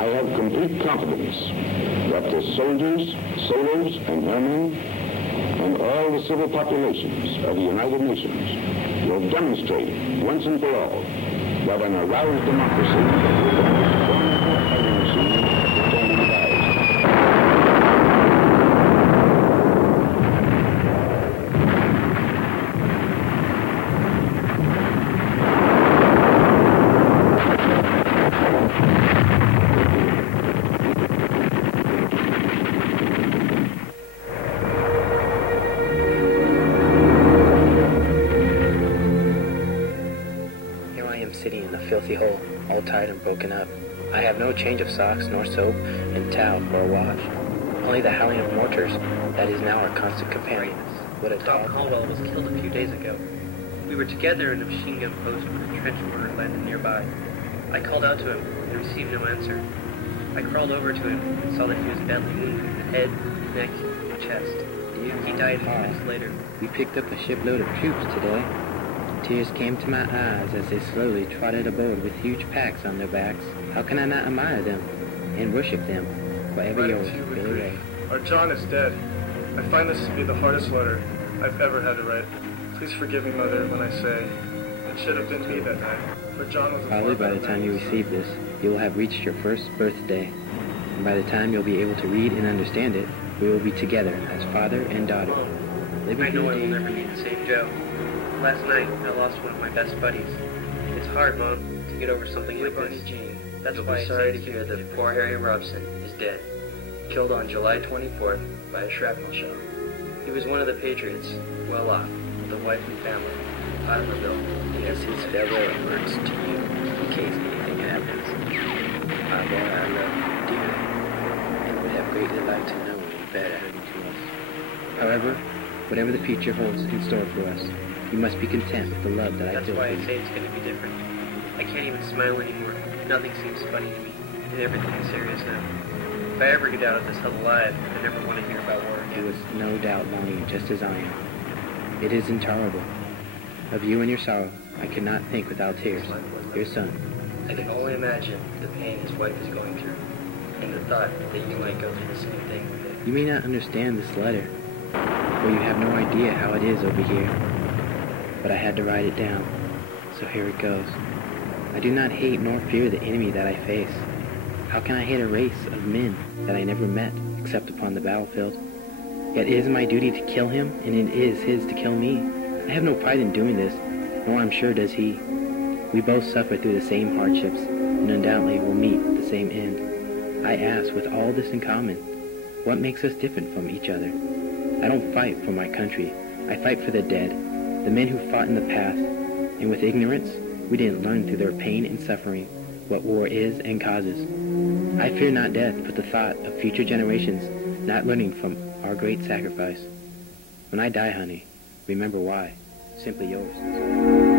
I have complete confidence that the soldiers, sailors, and airmen, and all the civil populations of the United Nations will demonstrate once and for all that an aroused democracy will be a formidable fighting machine can be devised. Sitting in a filthy hole, all tired and broken up. I have no change of socks, nor soap, and towel for a wash. Only the howling of mortars that is now our constant companion. What a Tom Caldwell was killed a few days ago. We were together in a machine gun post when a trench mortar landed nearby. I called out to him and received no answer. I crawled over to him and saw that he was badly wounded in the head, neck, and chest. He died 5 minutes later. We picked up a shipload of troops today. Tears came to my eyes as they slowly trotted aboard with huge packs on their backs. How can I not admire them and worship them? Forever yours, Billy Ray. Our John is dead. I find this to be the hardest letter I've ever had to write. Please forgive me, Mother, when I say it should have been me that night. For John was probably by the time you receive this, you will have reached your first birthday. And by the time you'll be able to read and understand it, we will be together as father and daughter. I know I will never be the same Joe. Last night, I lost one of my best buddies. It's hard, Mom, to get over something like this. Jean. That's You'll why be sorry to hear that poor Harry Robson is dead. Killed on July 24th by a shrapnel shell. He was one of the Patriots, well off, with a wife and family, automobile. Yes, his farewell words to you, in case anything happens. My boy, I love you dearly, and would have greatly liked to know any bad happened to us. However, whatever the future holds in store for us, you must be content with the love that I feel for you. That's why I say it's going to be different. I can't even smile anymore. Nothing seems funny to me, and everything is serious now. If I ever get out of this hell alive, I never want to hear about war again. He was no doubt longing just as I am. It is intolerable. Of you and your sorrow, I cannot think without tears. Your son. I can only imagine the pain his wife is going through, and the thought that you might go through the same thing with it. You may not understand this letter, for you have no idea how it is over here. But I had to write it down, so here it goes. I do not hate nor fear the enemy that I face. How can I hate a race of men that I never met except upon the battlefield? Yet it is my duty to kill him, and it is his to kill me. I have no pride in doing this, nor I'm sure does he. We both suffer through the same hardships, and undoubtedly will meet the same end. I ask, with all this in common, what makes us different from each other? I don't fight for my country. I fight for the dead. The men who fought in the past, and with ignorance, we didn't learn through their pain and suffering what war is and causes. I fear not death, but the thought of future generations not learning from our great sacrifice. When I die, honey, remember why. Simply yours.